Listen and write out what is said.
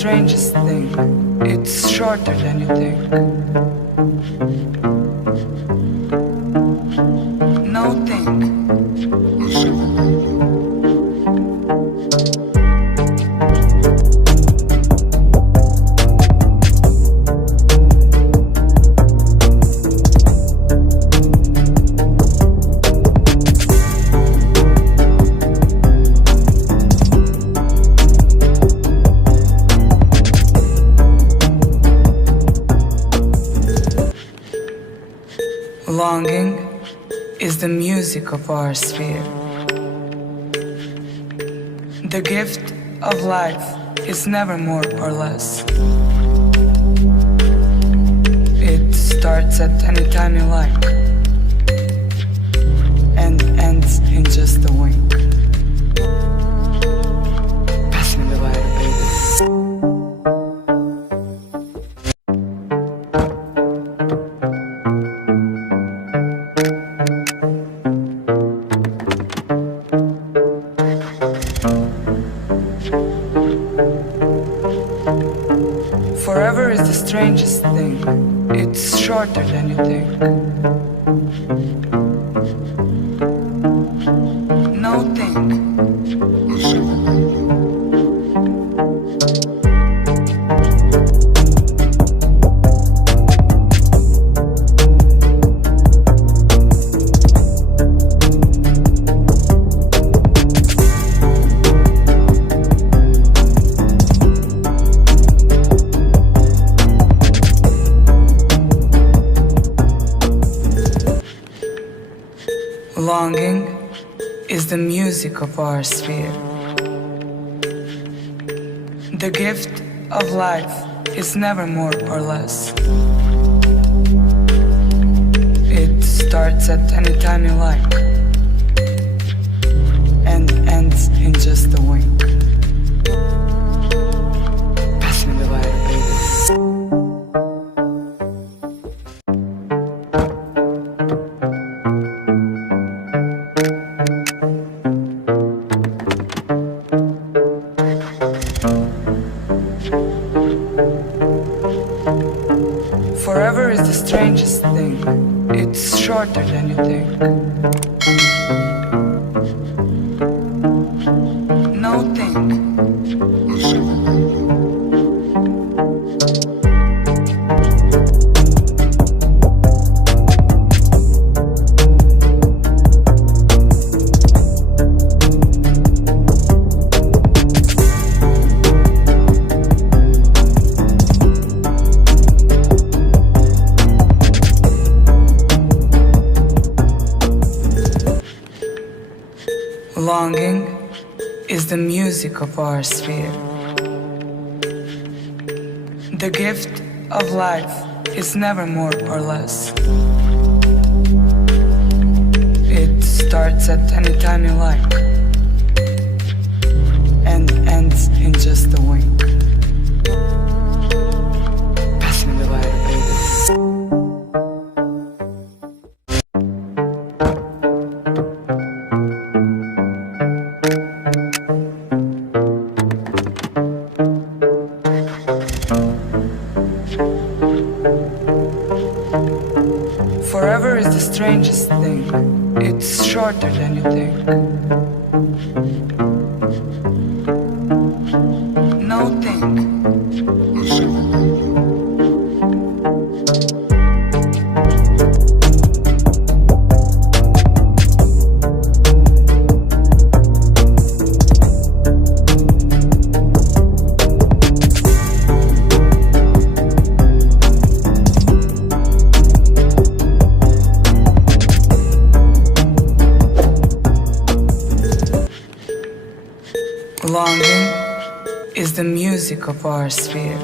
strangest thing. It's shorter than you think. No think. Longing is the music of our sphere. The gift of life is never more or less. It starts at any time you like and ends in just a wink. Pass me the lighter, baby. Forever is the strangest thing. It's shorter than you think. No think. Longing is the music of our sphere. The gift of life is never more or less. It starts at any time you like and ends in just a wink. Pass me the lighter, baby. Forever is the strangest thing. It's shorter than you think. No think. Longing is the music of our sphere. The gift of life is never more or less. It starts at any time you like and ends in just a wink. Pass me the lighter, baby. Forever is the strangest thing. It's shorter than you think. No think. Longing is the music of our sphere.